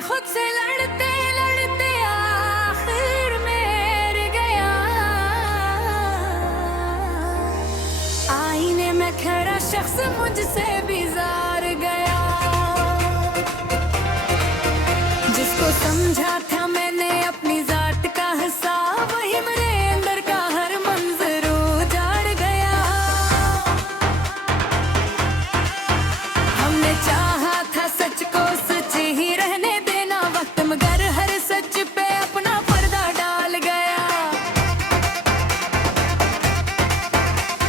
खुद से लड़ते लड़ते आखिर में गया। आईने में खड़ा शख्स मुझसे बिजार गया। जिसको समझा था मैंने अपनी जात का हिस्सा, वही मेरे अंदर का हर मंजर उजाड़ गया। हमने चाहा था सच को सच ही रहने देना, वक्त मगर हर सच पे अपना पर्दा डाल गया।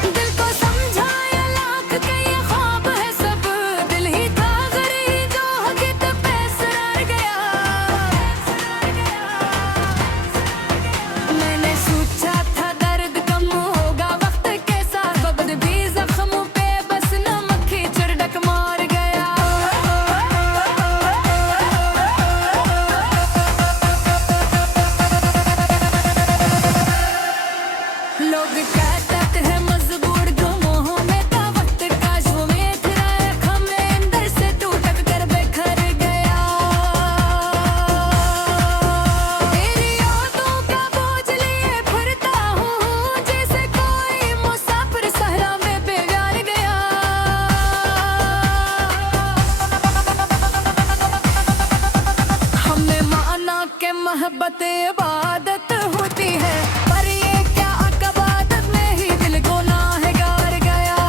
दिल को समझाया लाख के ये ख्वाब है सब, दिल ही था गरी जो हकीकत पे सरार गया। मैंने सोचा था दर्द कम होगा वक्त के साथ, वक्त भी जख्म पे बस नमक ही छिड़क मार गया। लोग कहते हैं मजबूर गुमों में था वक्त, काश वो में तेरा रखम अंदर से टूट कर बिखर गया। तेरी यादों का बोझ लिए फिरता हूँ, जैसे कोई मुसाफिर सहरा में बेगार गया। हमने माना कि मोहब्बत इबादत होती है, पर ये क्या अकबादत में ही दिल गुनाहगार गया।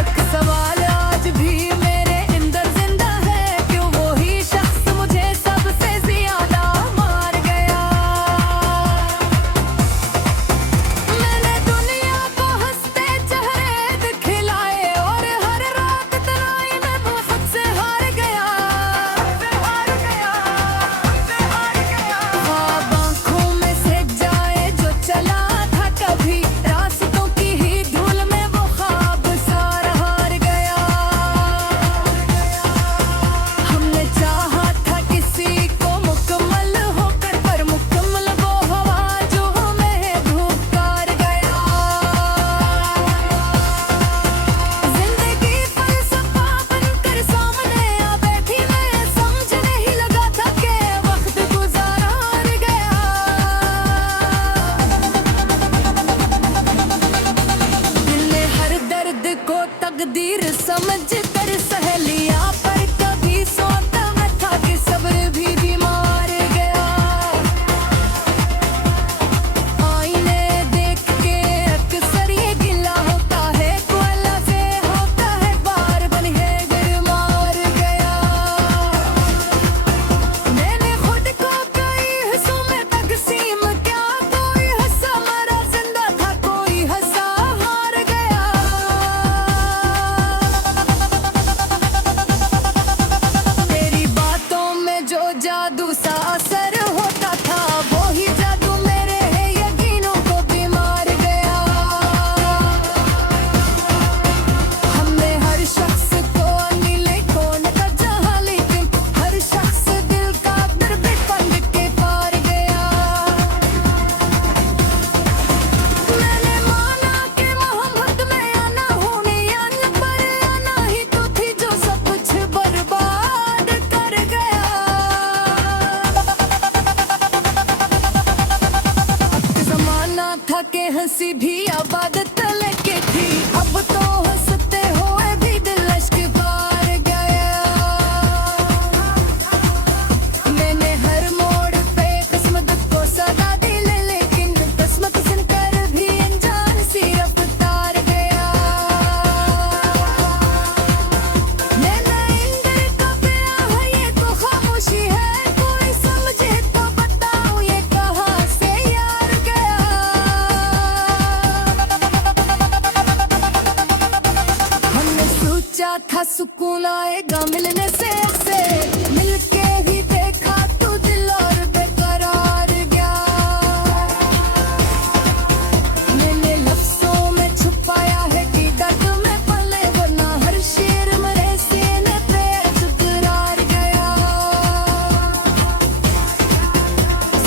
एक सवाल आज भी मेरे अंदर जिंदा है, क्यों वो ही शख्स मुझे सबसे ज्यादा मार गया। मैंने दुनिया को हंसते चेहरे दिखलाए, और हर रात तन्हाई में वो खुद से हार गया। ख्वाब आँखों में से जाए जो चला था कभी, रास्तों की ही धूल में वो ख्वाब सारा हार गया। हमने चाहा था किसी को मुकम्मल होकर, पर मुकम्मल वो हवा जो हमें धुकार गया। जिंदगी फलसफा बनकर सामने आ बैठी, मैं समझने ही लगा था कि वक्त गुजारा गया। दिल ने हर दर्द को तकदीर समझ कर सह लिया, पर कभी सोचा मैं था कि सब्र भी बीमार गया। आईने देख के अक्सर ये गिला होता है, कोयला से होता है बार बन है गिर मार गया। मैंने खुद को कई हिस्सों में तकसीम किया, कोई हिस्सा मरा जिंदा था, कोई हिस्सा हार गया। तेरी बातों में जो जादू सा असर होता था, वो ही जादू मेरे है यकीनों को भी मार गया। हमने हर शख्स को नीले कोन का जहाँ, लेकिन हर शख्स दिल का दर्द बंद के पार गया। मैंने माना कि मोहब्बत में आना होने आना, पर आना ही तो थी जो सब कुछ बर्बाद कर गया। जमाना था कि हंसी भी आबादत लेके थी, अब तो हंसते हुए भी दिल अश्क पार गया। मैंने हर मोड़ पे किस्मत को सजा दी, लेकिन किस्मत सुनकर भी अनजान सी रफ्तार गया। मैंने इंदर का प्यार है ये तो खामोशी है, कोई समझे तो बताओ ये कहाँ से यार गया। हमने सोचा था सुकून आएगा मिलने से, मिलके ही देखा तू दिल और बेकरार गया। मैंने लफ्जों में छुपाया है कि दर्द में पले, वरना हर शेर मेरे सीने पे चुकरार गया।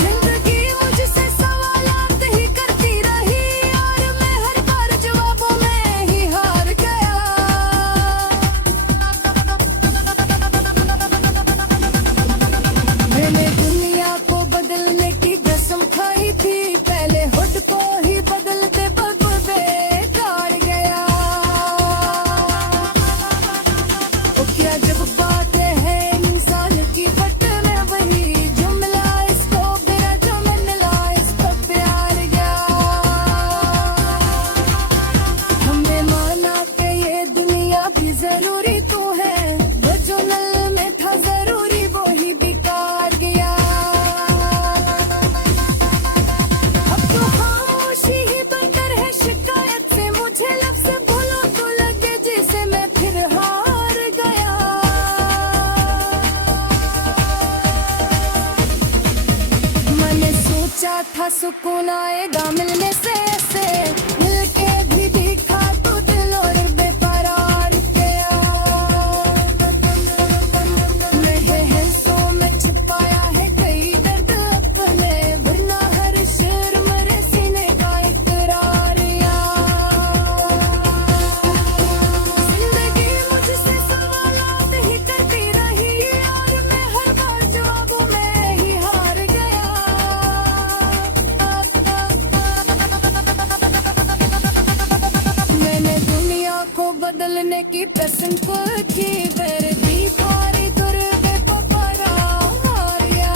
जिंदगी मुझसे सवालात ही करती रही, और मैं हर बार जवाबों में ही हार गया। मेरा जब बात है इंसान की बट मैं वही जो मिला इसको मेरा जो मैं मिला इसको प्यार गया। हमें माना कि ये दुनिया भी जरूरी तू है, वो जो नल में था जरूरी वो ही बेकार गया। अब तो खामोशी ही बनकर है शिकायत से, मुझे लफ्ज़ बोलो तो लगे जैसे मैं फिर हार गया। मैंने सोचा था सुकून आएगा मिलने से, ऐसे मिलके भी दिखा तो दिल और बेकरार गया। मेरे हिस्सों में छुपाया है कई दर्द अपने, वरना हर शेर मेरे सीने का इकरार यार। जिंदगी मुझसे सवालात ही करती रही और मैं हर बार जवाबों में ही हार गया। मैंने दुनिया को बदलने की कसम की, मेरे दीवारी दुर्गे को पराया।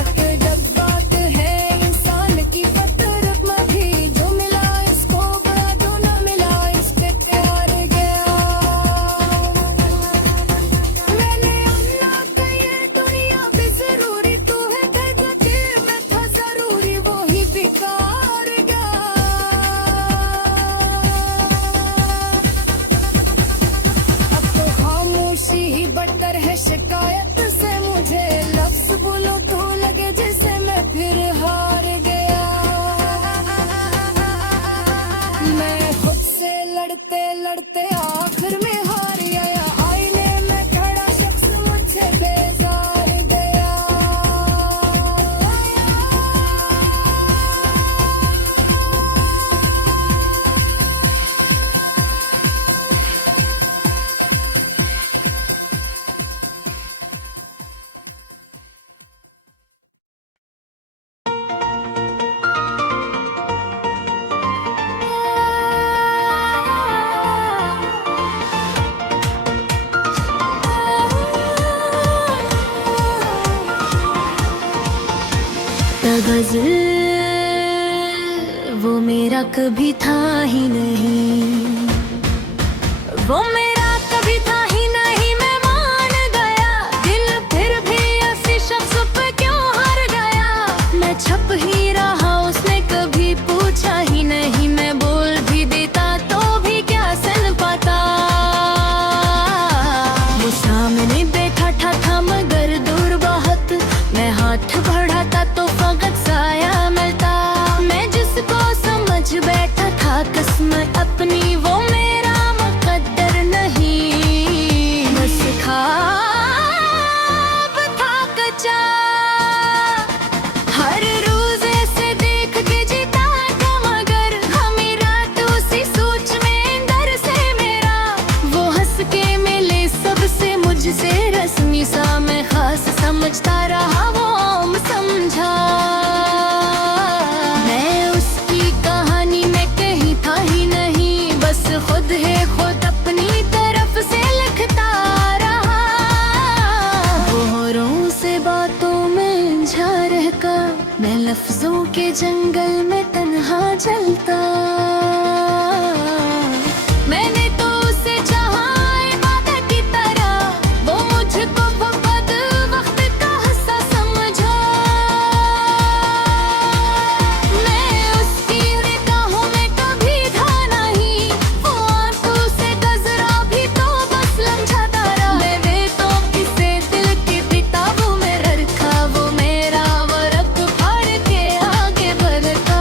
अगर जब बात है इंसान की फतरत में भी जो मिला इसको बड़ा जो न मिला इसके प्यार गया। मैंने अपना कि ये दुनिया भी जरूरी तू है, कह दिल में था जरूरी वो ही बेकार गया। अब तो खामोशी ही बदतर है शिकायत से, मुझे लफ्ज़ बोलो तो लगे जैसे मैं फिर हार गया। मैं खुद से लड़ते लड़ते आखिर में हार गया। आईने में खड़ा शख्स मुझसे बेजार गया। गज़ल वो मेरा कभी था ही नहीं, वो मेरा कभी था ही नहीं। मैं मान गया दिल फिर भी ऐसे शख्स पे क्यों हार गया। मैं छप ही रहा उसने कभी पूछा ही नहीं, मैं बोल भी देता तो भी क्या सुन पाता। वो सामने बैठा था मगर दूर बहुत, मैं हाथ बढ़ाता तो फकत साया मिलता। मैं जिसको समझ बैठा था कसम अपनी वो मेरा मुकद्दर नहीं, बस ख्वाब था कच्चा। हर रोज ऐसे देख के जीता था मगर हमें रात उसी सोच में अंदर से मेरा। वो हंस के मिले सबसे मुझसे रस्मी सा, मैं खास समझता रहा वो आम समझा। मैं उसकी कहानी में कहीं था ही नहीं, बस खुद है खुद अपनी तरफ से लिखता रहा। औरों से बातों में उलझा रहकर मैं लफ्जों के जंगल में तन्हा चलता। मैंने तो उसे चाहा इबादत की तरह, वो मुझको बद वक्त का हिस्सा समझा। मैं उसकी निगाहों में कभी था नहीं, वो आंखों से गजरा भी तो बस लम्झाता रहा। मैंने तो किसे दिल की किताबों में रखा, वो मेरा वर्क फाड़ के आगे बढ़ता।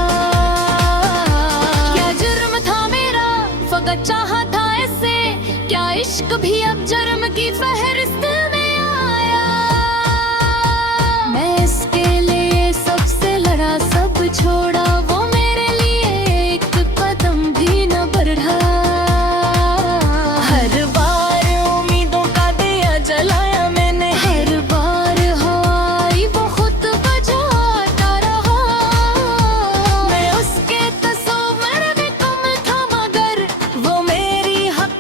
क्या जुर्म था मेरा फकत चाहा था ऐसे, क्या इश्क भी अब जुर्म की फहरिस्त में आया। मैं इसके लिए सबसे लड़ा सब छोड़ा, वो मेरे लिए एक कदम भी न बढ़ा। हर बार उम्मीदों का दिया जलाया मैंने, हर बार हवाई वो खुद बजाता रहा। मैं उसके तस्वीर भी कम था मगर वो मेरी हक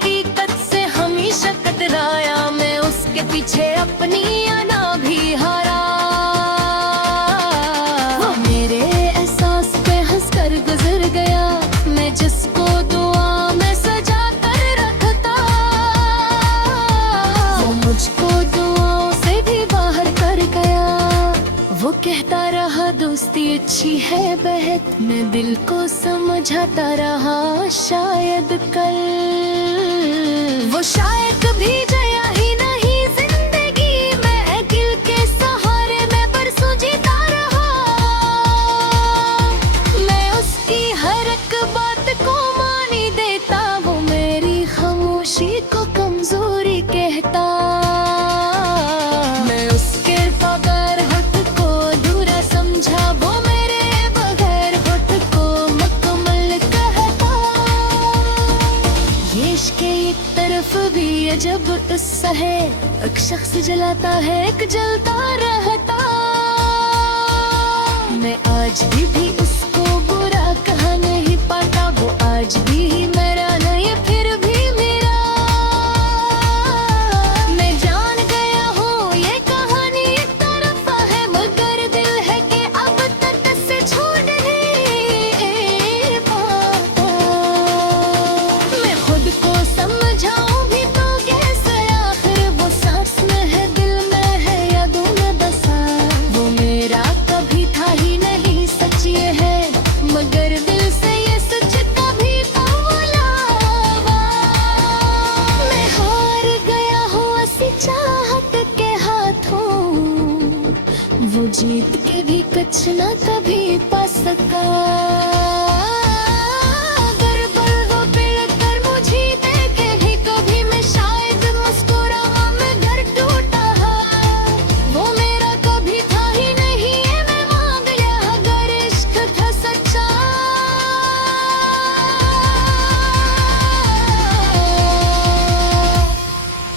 कहता रहा दोस्ती अच्छी है बेहद, मैं दिल को समझाता रहा शायद कल वो शायद कभी जया ही नहीं जिंदगी में, दिल के सहारे मैं परसों जीता रहा। मैं उसकी हर एक बात को मान ही देता, वो मेरी खामोशी को कमजोरी कहता। मैं उसके बगैर होठ को अधूरा समझा, वो मेरे बगैर होठ को मुकम्मल कहता। ये इश्क एक तरफ भी अजब किस्सा है, एक शख्स जलाता है एक जलता रहता। मैं आज भी उसको बुरा कहा नहीं पाता, वो आज भी मेरा नहीं फिर भी मेरा। मैं जान गया हूँ ये कहानी एक तरफा है, मगर दिल है कि अब तक से छोड़ नहीं पाता। मैं खुद को समझाऊं भी तो कैसे, आखिर वो सांस में है दिल में है यादों में बसा। वो मेरा कभी था ही नहीं सच ये है, मगर दिल से ये सच कभी तो भुलावा। मैं हार गया हूँ ऐसी चाहत के हाथों, वो जीत के भी कुछ ना कभी पा सका। अगर पल वो पिघल कर मुझे देखे भी कभी, मैं शायद मुस्कुराऊं मैं घर टूटा। वो मेरा कभी था ही नहीं ये मैं मान गया, अगर इश्क था सच्चा।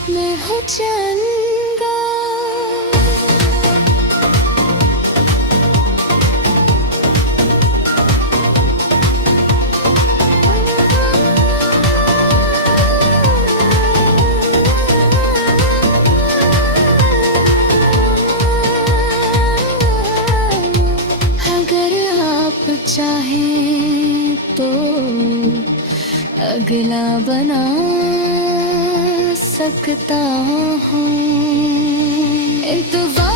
मैं हूँ चंदा। अगर आप चाहें तो अगला बना सकता हूँ। इंतजार